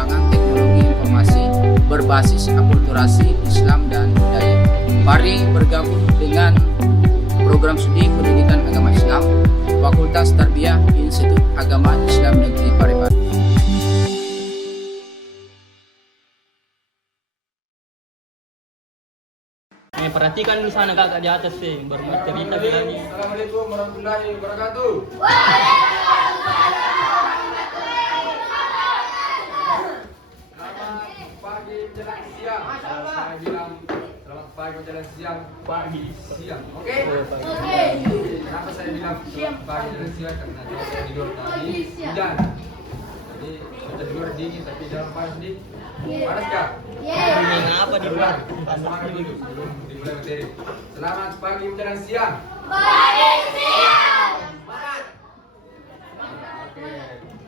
pengembangan teknologi informasi berbasis akulturasi Islam dan budaya. Mari bergabung dengan program studi pendidikan agama Islam Fakultas Tarbiyah Institut Agama Islam Negeri Parepare. Perhatikan dulu sana kakak di atas sih, baru mau cerita bilangnya. Assalamualaikum warahmatullahi wabarakatuh. Selamat pagi menjelang siang. Saya bilang selamat pagi menjelang siang, pagi siang. Oke? Kenapa saya bilang selamat pagi menjelang siang? Karena saya tidur tadi hujan. Jadi kita tidur dingin tapi dalam panas nih. Panas kah? Dingin apa di luar? Semangat dulu sebelum dimulai materi. Selamat pagi menjelang siang. Semangat. Oke.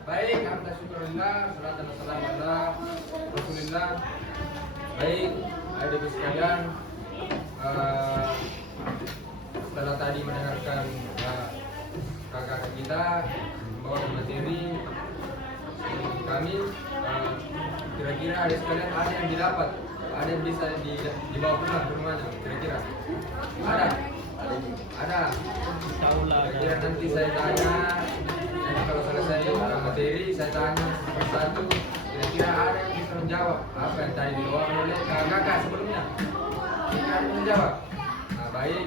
Baik, alhamdulillah syukurillah, salatan wassalamu ala Rasulillah. Baik, adik-adik sekalian, setelah tadi mendengarkan kakak kita membawa materi kami, kira-kira adik sekalian ada yang didapat, ada yang bisa dibawa pulang ke rumahnya, kira-kira ada? Kira-kira nanti saya tanya, nanti kalau selesai materi saya tanya satu-satu, kira-kira ada yang bisa menjawab apa yang tadi dibawakan oleh kakak sebelumnya. Kira-kira ada yang menjawab. Nah, baik.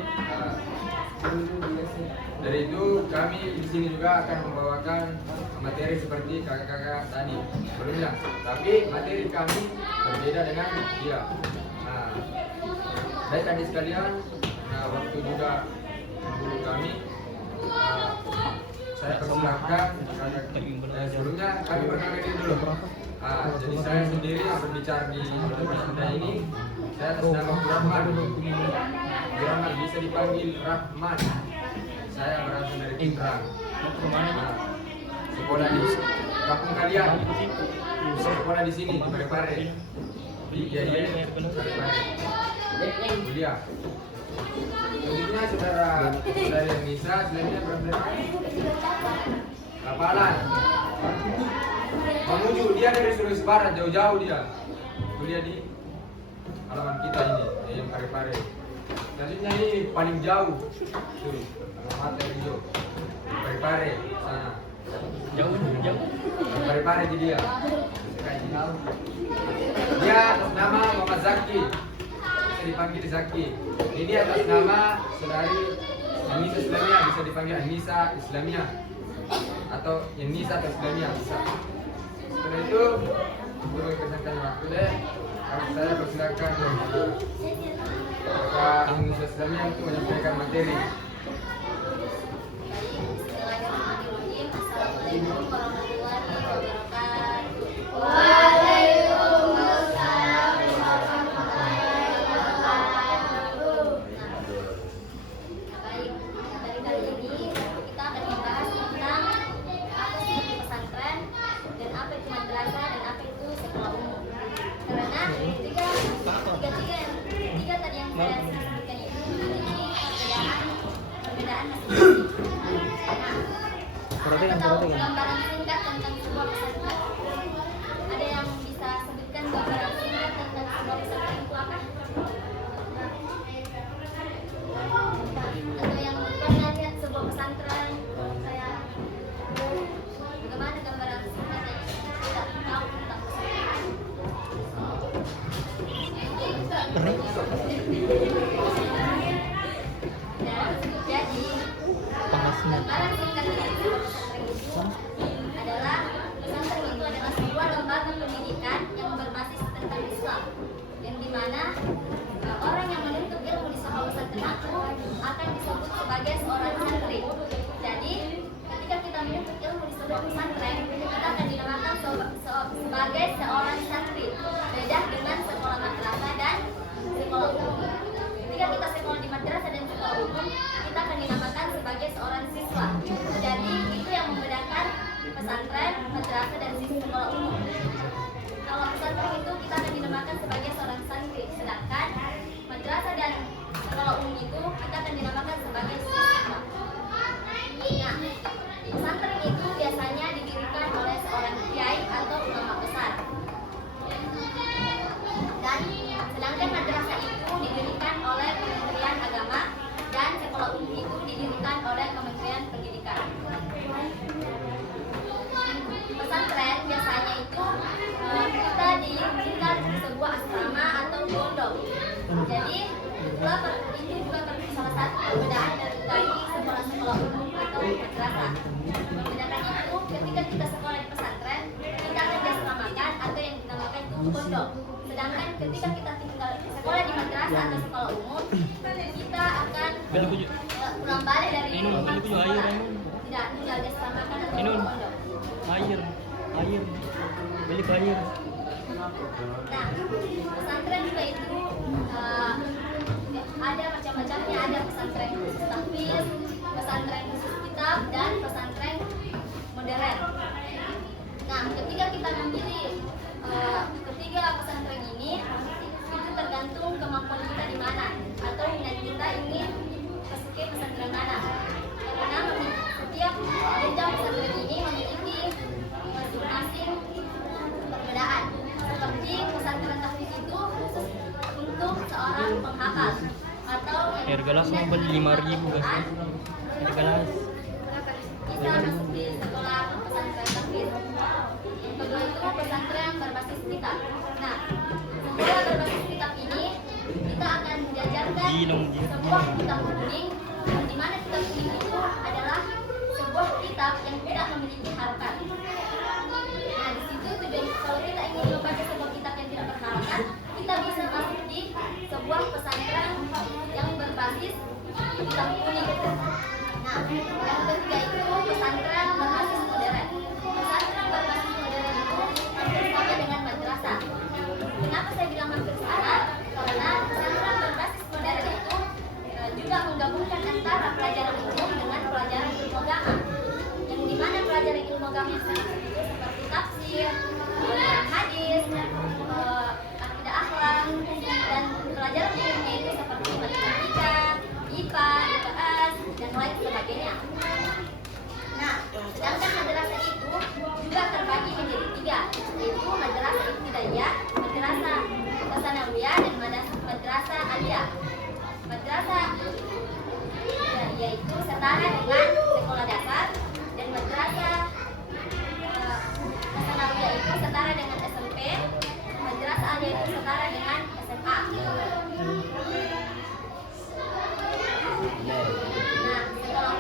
Dari itu kami di sini juga akan membawakan materi seperti kakak-kakak tadi sebelumnya. Tapi materi kami berbeda dengan dia. Nah, baik adik sekalian, waktu juga guru kami, saya persilahkan sebelumnya kami perkenalkan diri dulu. Jadi saya sendiri yang berbicara di Anda ini, saya atas nama Rahman. Rahman bisa dipanggil Rahman. Saya berasal dari Pindrang. Sekolah di kampung kalian. Sekolah di sini di Parepare. Di Parepare. Kuliah. Selanjutnya saudara yang bisa, selanjutnya berapa? Kapalan. Menuju dia dari Sulawesi Barat, jauh-jauh dia. Kuliah di halaman kita ini, yang Parepare. Selanjutnya ini paling jauh. Tuh, Alamat Rio. Parepare sana. Jauh. Parepare di dia. Dia atas nama Muhammad Zaki. Bisa dipanggil Zaki. Ini atas nama saudari Anissa Islamia, bisa dipanggil Anissa Islamia atau Yanisa atau Islamia bisa. Setelah itu, guru kesehatan waktu deh. Saya persilakan Kak Anissa Islamia untuk menyampaikan materi. Assalamualaikum warahmatullahi wabarakatuh. Baik, dari kali ini kita akan membahas tentang apa sih itu pesantren dan apa itu madrasah dan apa itu sekolah umum. Karena tiga tadi yang saya sebutkan itu memiliki perbedaan masing-masing. Atau gambaran singkat tentang sebuah pesantren. Ada yang bisa sebutkan gambaran singkat tentang sebuah pesantren itu apa? Atau yang pernah lihat sebuah pesantren? Saya bagaimana gambaran singkat yang tidak tahu tentang pesantren? Jadi gambaran singkat dari pesantren itu adalah pesantren itu adalah sebuah lembaga pendidikan yang berbasis tentang Islam, yang dimana orang yang menuntut ilmu di sebuah pesantren itu akan disebut sebagai seorang santri. Jadi ketika kita menuntut ilmu di sebuah pesantren, kita akan dinamakan sebagai seorang santri. Beda dengan sekolah madrasah dan sekolah umum. Ketika kita sekolah di madrasah dan sekolah umum, kita akan dinamakan sebagai seorang siswa. Jadi itu yang membedakan pesantren, madrasah dan sekolah umum. Kalau pesantren itu kita akan dinamakan sebagai seorang santri, sedangkan madrasah dan sekolah umum itu kita akan dinamakan sebagai siswa. Nah, pesantren itu biasanya didirikan oleh seorang kiai atau ulama besar. pondok. Sedangkan ketika kita tinggal sekolah di madrasah atau sekolah umum, kita akan pulang balik dari rumah tidak tinggal di asrama atau di pondok. Air. Beli air. Nah, pesantren juga itu ada macam-macamnya, ada pesantren khusus tahfiz, pesantren khusus kitab, dan pesantren modern. Nah, ketika kita memilih ketiga pesantren ini, itu tergantung kemampuan kita di mana atau minat kita ingin masuki pesantren mana. Karena setiap jenjang pesantren ini memiliki masing-masing perbedaan. Seperti pesantren tahfiz itu khusus untuk seorang penghafal atau Air gelas mau beli 5.000 guys. Air gelas. kita masuk di sekolah pesantren tahfiz. Yang kedua itu pesantren berbasis kitab. Nah, sekolah berbasis kitab ini kita akan diajarkan sebuah kitab kuning, di mana kitab kuning itu adalah sebuah kitab yang tidak memiliki harokat. Nah, di situ tujuan kalau kita ingin membaca sebuah kitab yang tidak berharokat, kita bisa masuk di sebuah pesantren yang berbasis kitab kuning. Nah, yang ketiga itu pesantren berbasis modern. Pesantren berbasis modern itu hampir sama dengan madrasah. Kenapa saya bilang hampir sama? Karena pesantren berbasis modern itu juga menggabungkan antara pelajaran umum dengan pelajaran ilmu agama. Yang dimana pelajaran ilmu agama itu seperti tafsir, hadis, akidah akhlak, dan pelajaran umumnya itu seperti matematika, IPA, IPS, dan lain sebagainya. Nah, sedangkan madrasah itu juga terbagi menjadi tiga, yaitu madrasah ibtidaiyah, madrasah tsanawiyah, dan madrasah aliyah. Madrasah ibtidaiyah itu setara dengan sekolah dasar, dan madrasah tsanawiyah itu setara dengan SMP, madrasah aliyah itu setara dengan SMA. Nah, sekolah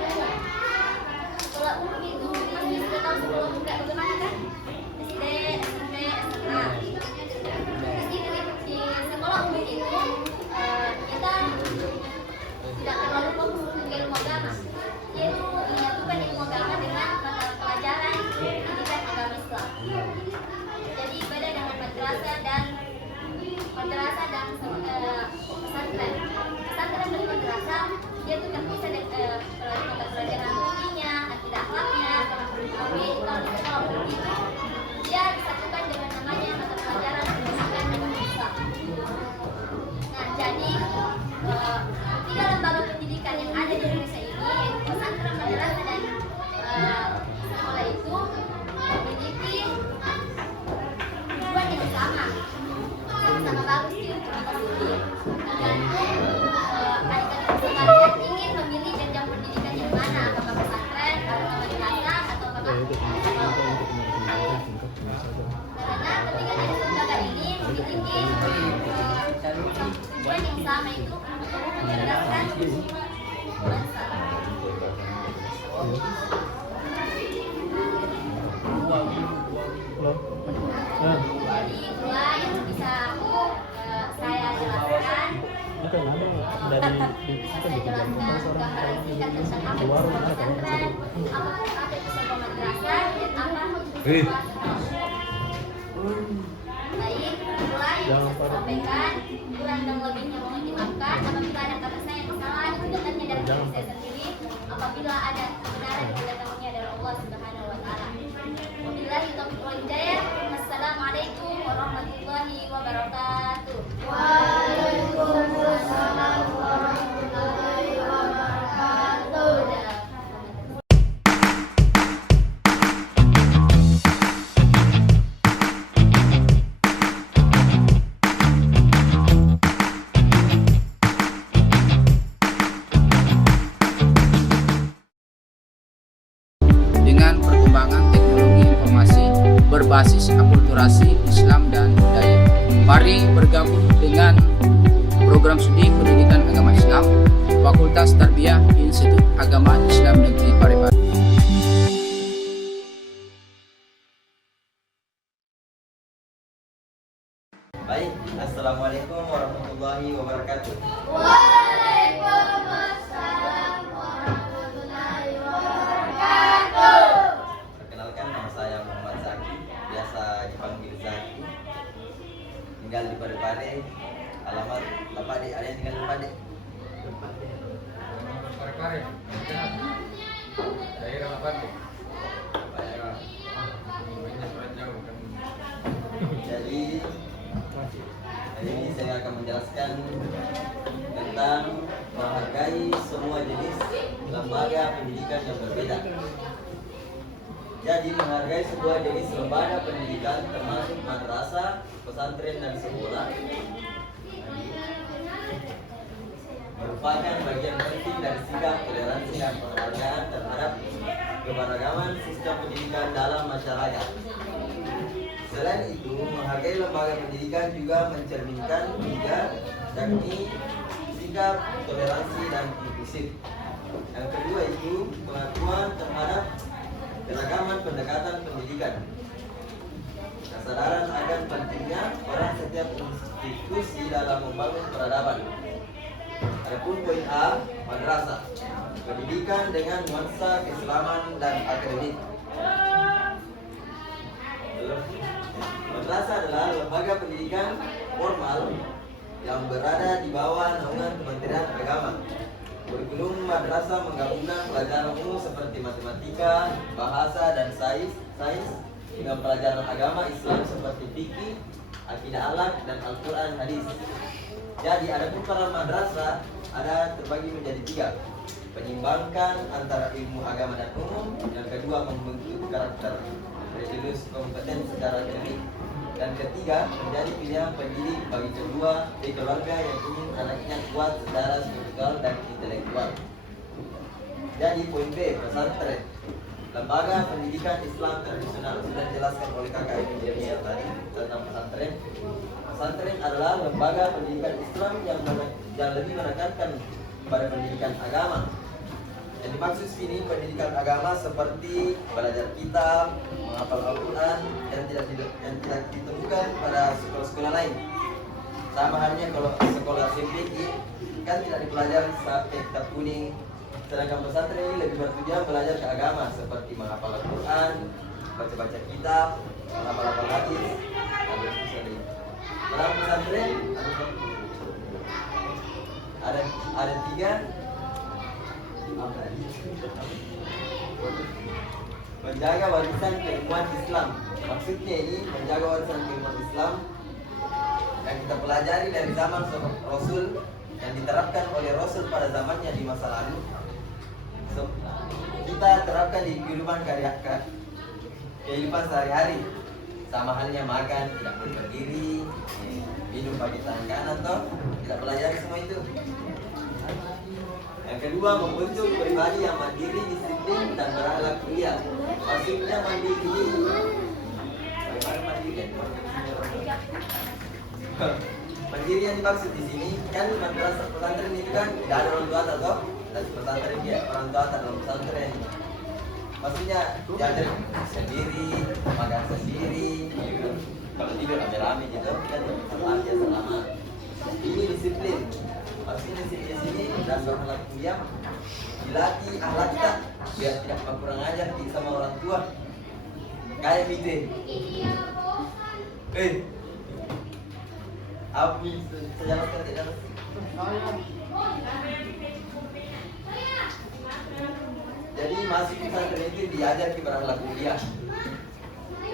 umum itu masih sudah tahu sekolah umum kayak bagaimana kan? SD, SMP, SMA. Di sekolah umum itu kita tidak terlalu fokus untuk ilmu agama, yaitu menyatukan ilmu agama dengan mata pelajaran pendidikan agama Islam. Jadi beda dengan madrasah dan pesantren. Pesantren dari madrasah dia itu terpisah dari mata pelajaran fikihnya, akidah akhlaknya, tapi kalau di sekolah umum itu dia disatukan dengan namanya mata pelajaran pendidikan agama Islam. Nah, jadi tiga lembaga pendidikan yang ada di Indonesia ini, yaitu pesantren, madrasah, dan sekolah itu memiliki tujuan yang sama bagus di studi. Tergantung adik-adik sekalian ingin memilih jenjang pendidikan yang mana, apakah pesantren, apakah madrasah, atau apakah sekolah umum. Karena ketiga jenis lembaga ini memiliki tujuan yang sama, itu untuk mencerdaskan bangsa. Jadi dua yang bisa saya jelaskan. Saya jelaskan gambaran singkat tentang apa itu sebuah pesantren, apa itu sebuah madrasah, dan apa itu sebuah sekolah. Baik, itulah yang bisa saya sampaikan. Kurang dan lebihnya mohon dimaafkan. Apabila ada kata saya yang salah, itu datangnya dari diri saya sendiri. Apabila ada kebenaran, itu datangnya dari Allah Subhanahu wa Ta'ala. Wabillahi taufiq wal hidayah. Assalamualaikum warahmatullahi wabarakatuh. Waalaikumsalam warahmatullahi wabarakatuh. Dengan perkembangan teknologi informasi berbasis akulturasi Islam dan budaya, mari bergabung dengan program studi pendidikan agama Islam Fakultas Tarbiyah Institut Agama Islam Negeri Parepare. Baik, Assalamualaikum warahmatullahi wabarakatuh. Waalaikumsalam warahmatullahi wabarakatuh. Perkenalkan, nama saya Muhammad Zaki, biasa dipanggil Zaki. Tinggal di Parepare. Alamat Lepade, ada yang tinggal di Lepade? Parepare. Daerah apa tuh? Daerah. Banyak surat jauh kan. Jadi hari ini saya akan menjelaskan tentang menghargai semua jenis lembaga pendidikan yang berbeda. Jadi menghargai sebuah jenis lembaga pendidikan termasuk madrasah, pesantren dan sekolah merupakan bagian penting dari sikap toleransi dan penghargaan terhadap keberagaman sistem pendidikan dalam masyarakat. Selain itu, menghargai lembaga pendidikan juga mencerminkan tiga, yakni sikap toleransi dan inklusif. Yang kedua itu pengakuan terhadap keragaman pendekatan pendidikan. Kesadaran akan pentingnya peran setiap institusi dalam membangun peradaban. Adapun poin A, madrasah, pendidikan dengan nuansa keislaman dan akademik. Madrasah adalah lembaga pendidikan formal yang berada di bawah naungan Kementerian Agama. Kurikulum madrasah menggabungkan pelajaran umum seperti matematika, bahasa dan sains dengan pelajaran agama Islam seperti fikih, akidah akhlak dan Al-Quran hadis. Jadi adapun para madrasah ada terbagi menjadi tiga: penyimbangkan antara ilmu agama dan umum, yang kedua membentuk karakter religius kompeten secara akademik, dan ketiga menjadi pilihan pendidik bagi keluarga yang ingin anaknya kuat secara spiritual dan intelektual. Jadi poin B, pesantren, lembaga pendidikan Islam tradisional. Sudah dijelaskan oleh kakak ini tadi tentang pesantren. Pesantren adalah lembaga pendidikan Islam yang lebih menekankan pada pendidikan agama. Yang dimaksud sini pendidikan agama seperti belajar kitab, menghafal Al-Quran yang tidak ditemukan pada sekolah-sekolah lain. Sama halnya kalau sekolah SMP kan tidak dipelajari pakai kitab kuning. Sedangkan pesantren ini lebih bertujuan belajar ke agama seperti menghafal Al-Quran, baca-baca kitab, menghafal hadis, dan sebagainya. Dalam pesantren ada tiga, menjaga warisan keilmuan Islam. Maksudnya ini menjaga warisan keilmuan Islam yang kita pelajari dari zaman Rasul, yang diterapkan oleh Rasul pada zamannya di masa lalu. Kita terapkan di kehidupan sehari-hari. Sama halnya makan, tidak boleh berdiri, minum pakai tangan kanan, toh kita pelajari semua itu. Yang kedua, membentuk pribadi yang mandiri, disiplin dan berakhlak mulia. Maksudnya mandiri. Bagaimana mandiri? Mandiri yang dimaksud di sini kan madrasah pesantren ini kan tidak ada orang tua atau dan pesantren dia orang tua dalam pesantren. Maksudnya diajar sendiri, makan sendiri, kalau tidur rame-rame gitu kan selama. Ini disiplin. Maksudnya di sini dasar akhlak mulia, dilatih akhlak kita biar tidak kurang ajar sama orang tua. Kayak gitu. Apa sejalan tidak? Jadi masih pesantren itu diajar berakhlak mulia.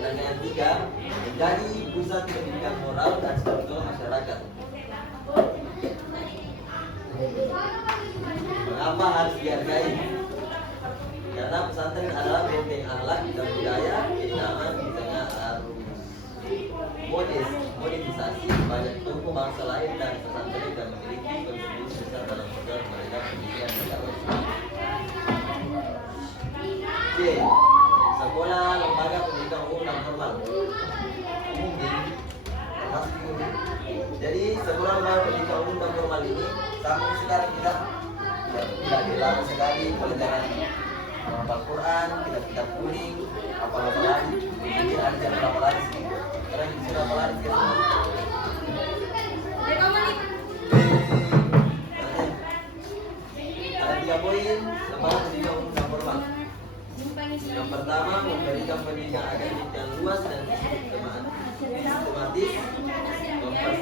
Dan yang tiga, menjadi pusat pendidikan moral dan spiritual masyarakat. Mengapa harus dihargai? Karena pesantren adalah benteng akhlak dan budaya keislaman di tengah arus modernisasi banyak tokoh bangsa lain, dan pesantren dan memiliki kontribusi besar dalam program mereka pendidikan agama Islam. C. Sekolah lembaga pendidikan umum dan formal. Jadi sekolah lembaga pendidikan umum dan formal ini sampai sekarang kita tidak dilarang sekali pelajaran Al-Quran, kitab kuning, apa lagi, mungkin ada berapa lagi sih? Karena di sini apa lagi?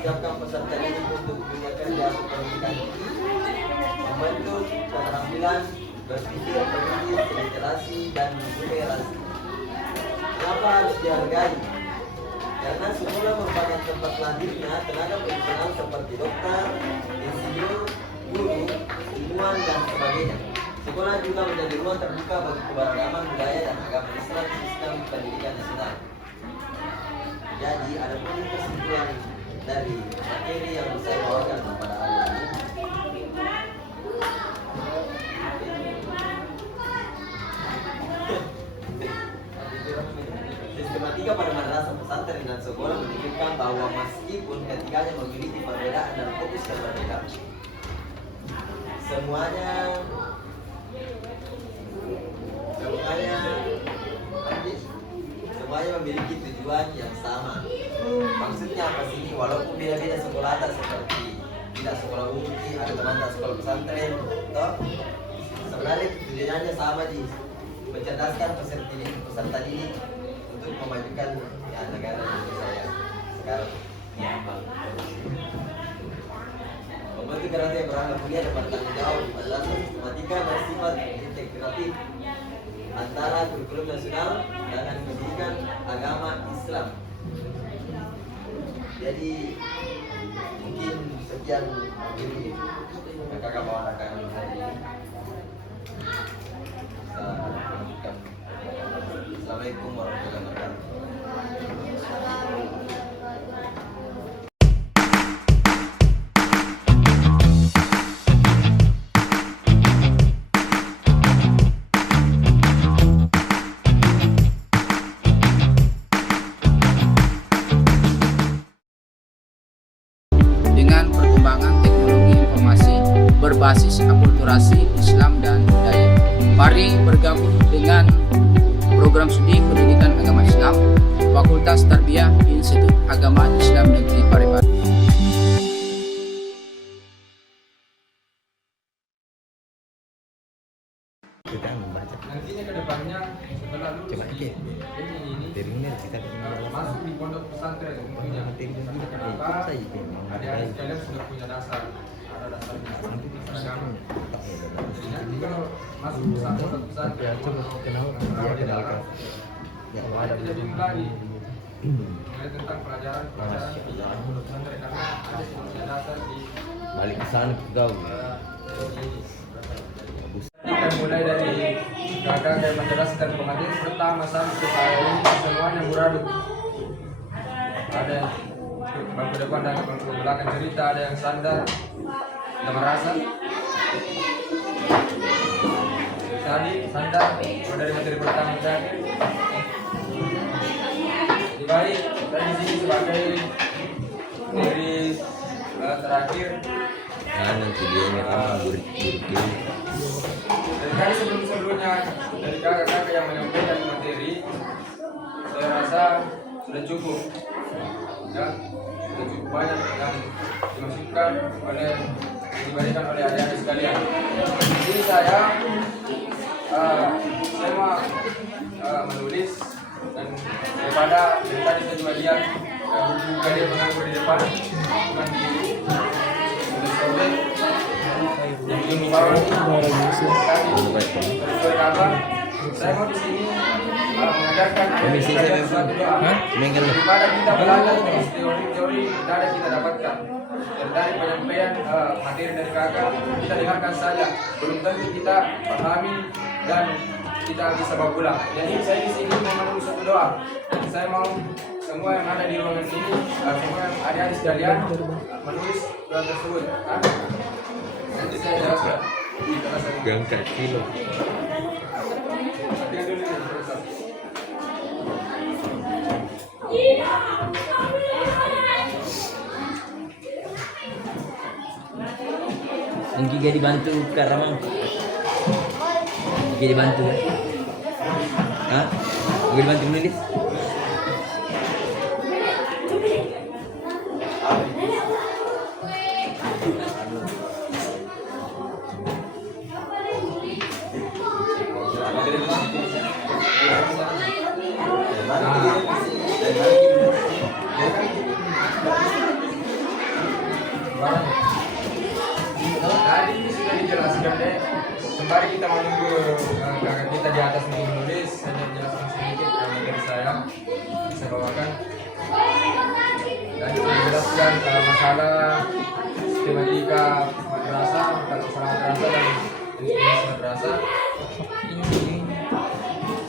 menyiapkan peserta didik untuk dunia kerja atau pendidikan tinggi, membentuk keterampilan berpikir kritis, literasi, dan numerasi. Kenapa harus dihargai? Karena sekolah merupakan tempat lahirnya tenaga profesional seperti dokter, insinyur, guru, ilmuwan, dan sebagainya. Sekolah juga menjadi ruang terbuka bagi keberagaman budaya dan agama Islam di sistem pendidikan nasional. Jadi ada pun kesimpulan dari materi yang saya bawakan pada hari ini. Sistematika pada madrasah pesantren dan sekolah menunjukkan bahwa meskipun ketiganya memiliki perbedaan dan fokus yang berbeda, semuanya memiliki tujuan yang sama. Maksudnya apa sih? Walaupun beda-beda sekolah, ada seperti tidak sekolah umum, ada teman tak sekolah pesantren, toh sebenarnya tujuannya sama, di mencerdaskan peserta didik untuk memajukan negara Indonesia yang sekarang. Membantu kerangka yang berangkat kuliah dapat tanggung jawab di madrasah sistematika bersifat integratif antara kurikulum nasional dengan pendidikan agama Islam. Jadi mungkin sekian ini kakak bawa akan hari ini. Assalamualaikum warahmatullahi wabarakatuh. Dengan perkembangan teknologi informasi berbasis akulturasi Islam dan budaya. Mari bergabung dengan program studi pendidikan agama Islam Fakultas Tarbiyah Institut Agama Islam Negeri Parepare. Nantinya ke depannya setelah lulus ini masuk di pondok pesantren tentunya. Kenapa? Adik-adik sekalian sudah punya dasar, ada dasarnya agama. Nanti kalau masuk pondok pesantren, kalau di dalam tidak bingung lagi mengenai tentang pelajaran di pondok pesantren, karena ada sudah punya dasar di balik ke sana kau. Kita mulai dari kakak yang menjelaskan pengajian pertama sampai ke saya ini semuanya muraduk. Ada bangku depan dan bangku belakang cerita, ada yang sandar, ada merasa. Tadi sandar dari materi pertama ke akhir. Dibalik dan di sini sebagai materi terakhir. Nah, nanti dia buruk Dari kali sebelumnya dari kakak-kakak yang menyampaikan materi, saya rasa sudah cukup, ya, sudah cukup banyak yang dimasukkan diberikan oleh adik-adik sekalian. Jadi saya mau menulis dan daripada dari tadi saya juga lihat buku dia menganggur di depan, bukan di sobek. Yang membawa saya mau di sini mengajarkan suatu doa. Daripada kita belajar teori-teori tidak kita dapatkan. Dan dari penyampaian materi dari kakak, kita dengarkan saja. Belum tentu kita pahami dan kita bisa bawa pulang. Jadi saya di sini mau menulis suatu doa. Saya mau semua yang ada di ruangan ini, semua yang adik-adik sekalian menulis doa tersebut. Nanti saya jelaskan. Gangkat kilo. Engki gak dibantu Karamang. Gak dibantu. Hah? Gak dibantu menulis? bawakan dan menjelaskan masalah sistematika madrasah, tata usaha madrasah dan institusi madrasah.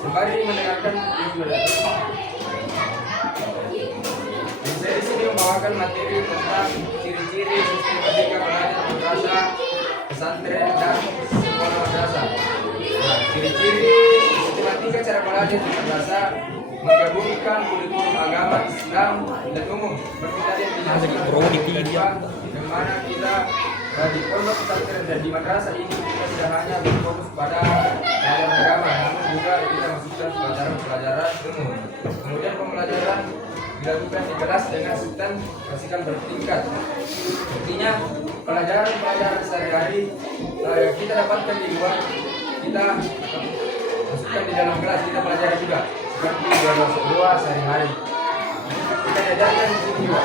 Sembari mendengarkan video dari saya di sini membawakan materi tentang ciri-ciri sistematika belajar madrasah, pesantren dan sekolah madrasah. Nah, ciri-ciri sistematika cara belajar di madrasah menggabungkan kurikulum agama Islam dan umum. Seperti tadi yang dijelaskan yang mana kita di pondok pesantren dan di madrasah ini kita tidak hanya berfokus pada pelajaran agama, namun juga kita masukkan pelajaran-pelajaran umum. Kemudian pembelajaran dilakukan di kelas dengan substansi bertingkat. Artinya pelajaran-pelajaran sehari-hari yang kita dapatkan di luar kita masukkan di dalam kelas, kita pelajari juga seperti doa sehari-hari. Kita diajarkan di sini juga.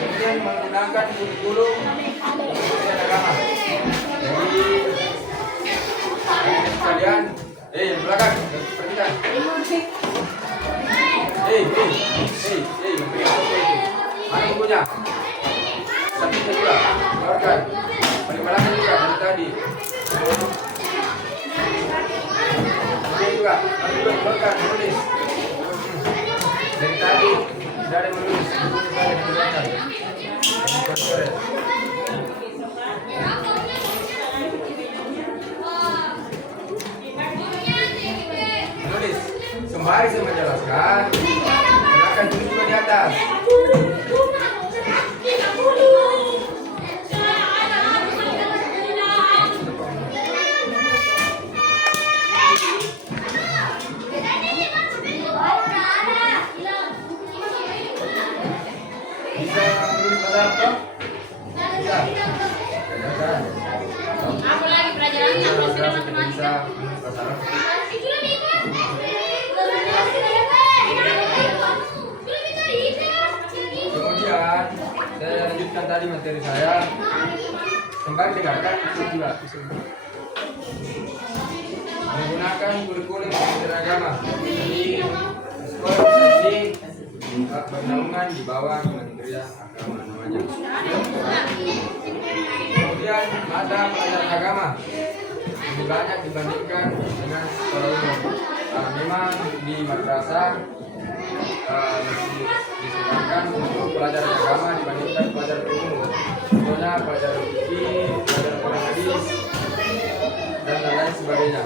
Kemudian menggunakan kurikulum pendidikan agama. Jadi kalian, belakang, perhatikan. Mana bukunya? Satu juga, keluarkan. Paling belakang juga dari tadi. Kemudian juga, keluarkan, menulis. Dari tadi tidak ada menulis, bukunya saya dikeluarkan. Menulis. Sembari saya menjelaskan, silakan tulis juga di atas. Bisa menulis pada apa? Bisa. Aku lagi pelajaran Bisa matematika. Kemudian saya lanjutkan tadi materi saya. Kembali dengarkan itu juga. Menggunakan kurikulum pendidikan agama. Jadi sekolah ini bernaungan di bawah Kementerian Agama namanya. Kemudian mata pelajaran agama lebih banyak dibandingkan dengan sekolah umum. Memang di madrasah disebutkan untuk pelajaran agama dibandingkan pelajaran umum. Contohnya pelajaran fikih, pelajaran hadis, dan lain sebagainya.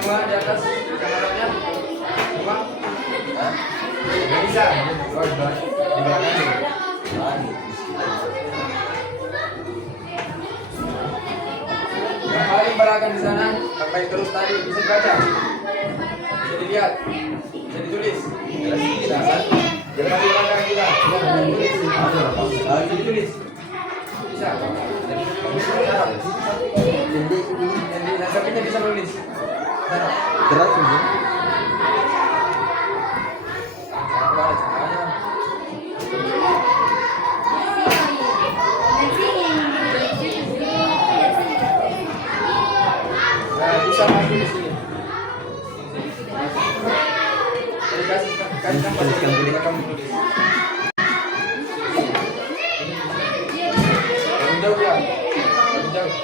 Semua di atas kameranya semua nggak bisa di belakang yang paling belakang di sana sampai terus tadi bisa dibaca, bisa dilihat, bisa ditulis jangan di belakang juga bisa ditulis bisa sampingnya bisa menulis. Keras ini. Bisa maju di sini. Kasih kamu tulis. Jauh ya. Jauh.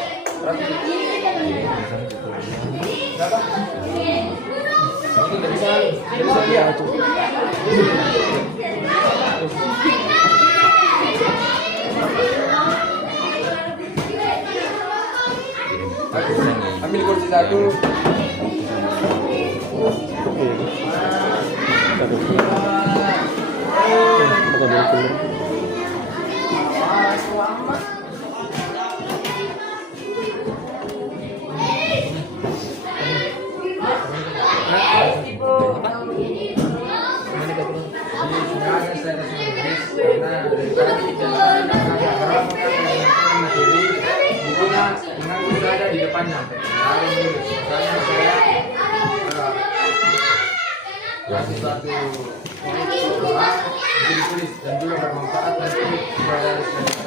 Berapa? Ini nggak bisa lihat. Ambil kursi satu. Ada di depannya, ada yang menulis. Makanya saya kasih satu doa untuk ditulis dan juga bermanfaat nanti kepada sekalian.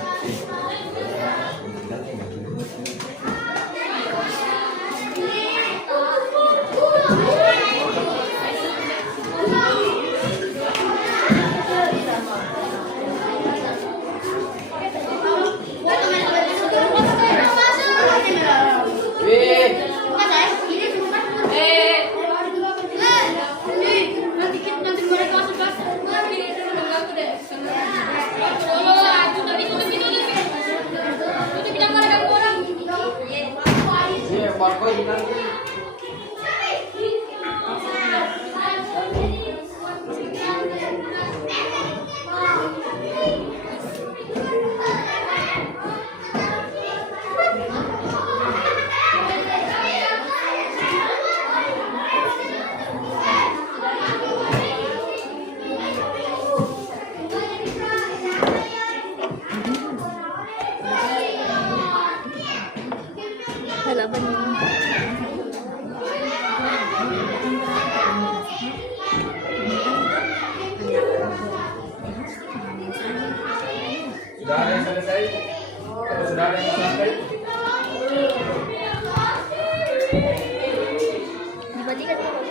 Sudah ada yang selesai? Atau sudah ada yang selesai? Dibagikan ke Bapak.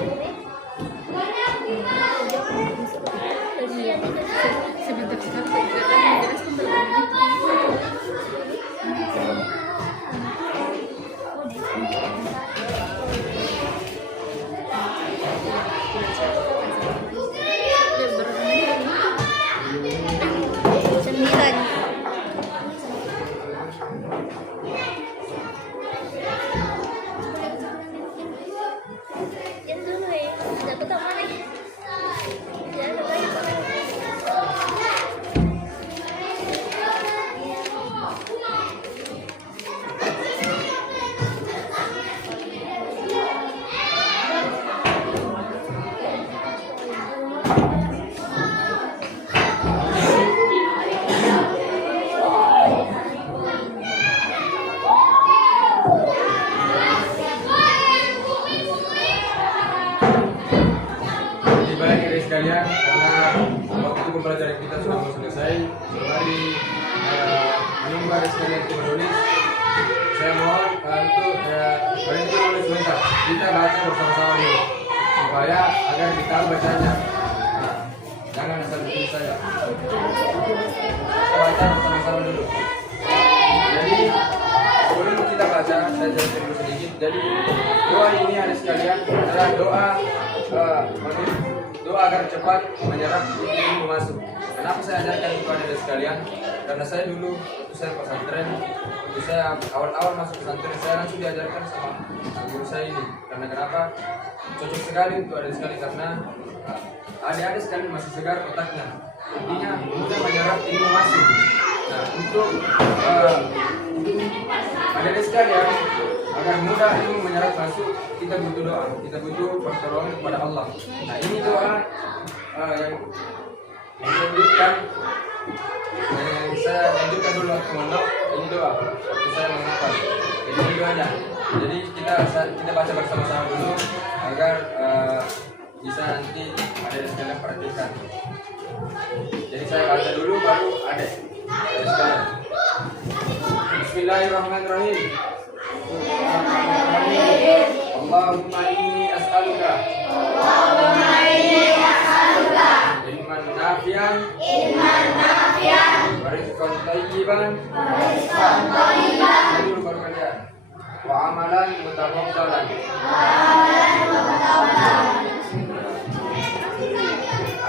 Sebentar sekali sekalian, karena waktu itu pembelajaran kita sudah mau selesai. Sembari menunggu ada sekalian untuk menulis, saya mohon untuk berhenti menulis sebentar. Kita baca bersama-sama dulu supaya agar kita bacanya. Nah, jangan asal tulis saja. Kita baca bersama-sama dulu. Jadi sebelum kita baca, saya jelaskan dulu sedikit. Jadi doa ini ada sekalian adalah doa agar cepat menyerap ilmu masuk. Kenapa saya ajarkan kepada anda sekalian? Karena saya dulu saya pesantren, waktu saya awal-awal masuk pesantren saya langsung diajarkan sama guru saya ini. Karena kenapa? Cocok sekali untuk ada sekali karena adik-adik sekali masih segar otaknya. Intinya mudah menyerap ilmu masuk. Nah, untuk adik-adik sekalian agar mudah ilmu menyerap masuk, kita butuh doa, kita butuh pertolongan kepada Allah. Nah, ini doa yang saya lanjutkan dulu waktu mondok. Ini doa waktu saya menghafal. Jadi ini doanya. Jadi kita baca bersama-sama dulu agar bisa nanti ada sekalian perhatikan. Jadi saya baca dulu baru ada sekalian. Bismillahirrahmanirrahim. Allahumma inni as'aluka ilman nafi'an wa rizqan thayyiban wa amalan mutaqabbalan.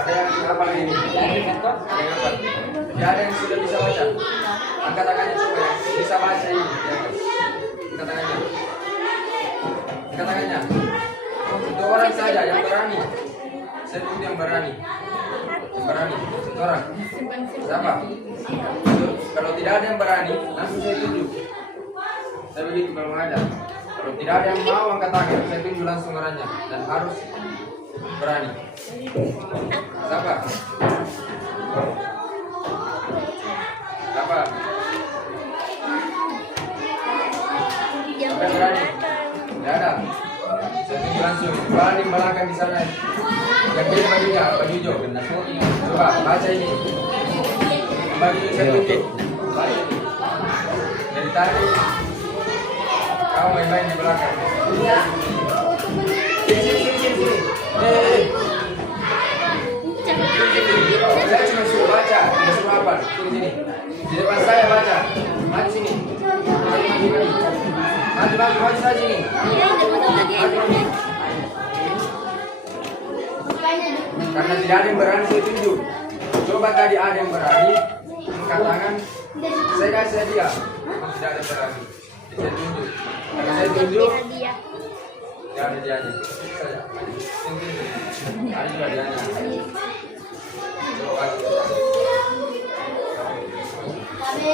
Ada yang hafal ini? Ada yang hafal? Jadi ada yang sudah bisa baca? Angkat tangannya coba ya, bisa baca ini ya guys. Angkat tangannya. Angkat tangannya. Untuk orang saja yang berani. Saya butuh yang berani. Yang berani. Satu orang. Siapa? Kalau tidak ada yang berani, langsung saya tunjuk. Saya begitu kalau ada. Kalau tidak ada yang mau angkat tangan, saya tunjuk langsung orangnya dan harus berani. Siapa? Siapa? Siapa yang berani? Tidak ada. Saya tunjuk langsung. Berani melangkah di sana. Yang dia bajunya, baju hijau. Coba baca ini. Baju ini saya tunjuk. Baca ini. Dari tadi kau main-main di belakang. Sini. Saya cuma suruh baca, tidak suruh apa. Sini. Di depan saya baca. Maju sini. Maju saja sini. Maju. Karena tidak ada yang berani saya tunjuk. Coba tadi ada yang berani angkat tangan, saya kasih dia. Tidak ada yang berani. Saya tunjuk. Karena saya tunjuk. Tidak ada dianya. Saya. Ada juga dianya. Coba. Oke.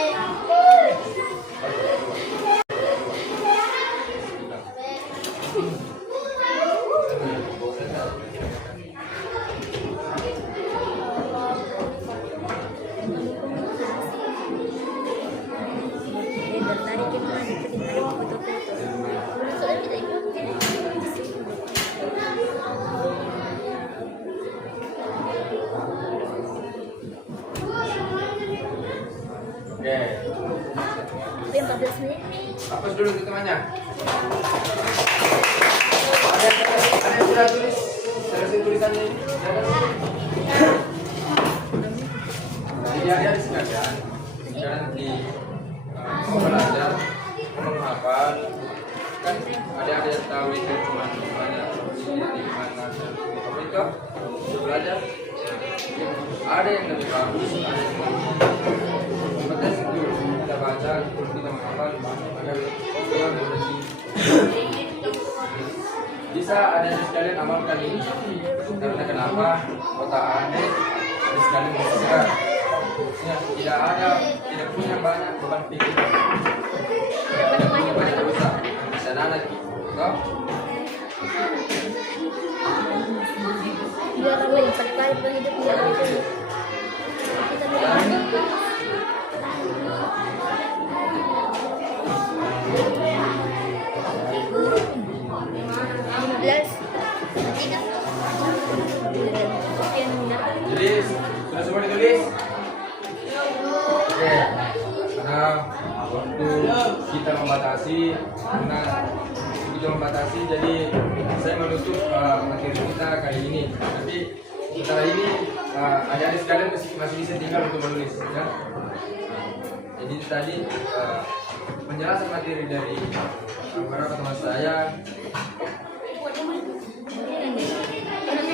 14 menit. Hapus dulu itu temannya. Ada yang sudah tulis? Selesai tulisannya ini? Jadi ada di sini aja. Sekarang nanti mau belajar, mau menghafal. Kan ada yang tahu itu cuma mana di mana itu belajar. Ada yang lebih bagus, ada yang penting dulu kita baca, kita menghafal agar kita mengerti. Bisa ada yang sekalian amalkan ini karena kenapa otak Anda ada sekalian bergerak. Tidak ada, tidak punya banyak beban pikiran, tidak punya banyak dosa. Bisa nanti, toh? Dia tahu yang sekali berhidup dia. Kita Jadi sudah semua ditulis? Oke. Karena waktu kita membatasi, jadi saya menutup materi kita kali ini. Tapi setelah ini adik-adik sekalian masih bisa tinggal untuk menulis, ya. Jadi tadi penjelasan materi dari beberapa teman saya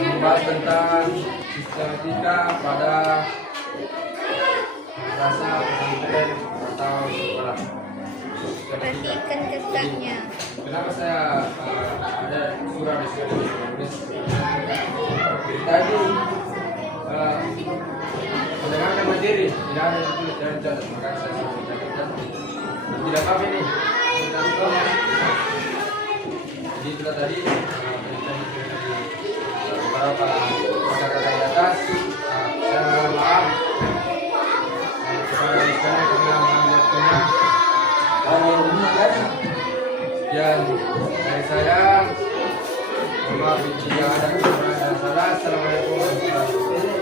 membahas tentang sistematika pada rasa pesantren atau sekolah. perhatikan ketaknya. Kenapa saya ada surah di sini menulis? Jadi tadi mendengarkan materi tidak ada yang tulis dan catat, maka saya suruh catat. Tidak apa-apa ini. Jadi itulah tadi beberapa kata-kata di atas. Saya mohon maaf kepada sekalian karena waktunya. Sekian dari saya. Mohon maaf jika ada kesalahan dan salah. Assalamualaikum warahmatullahi wabarakatuh.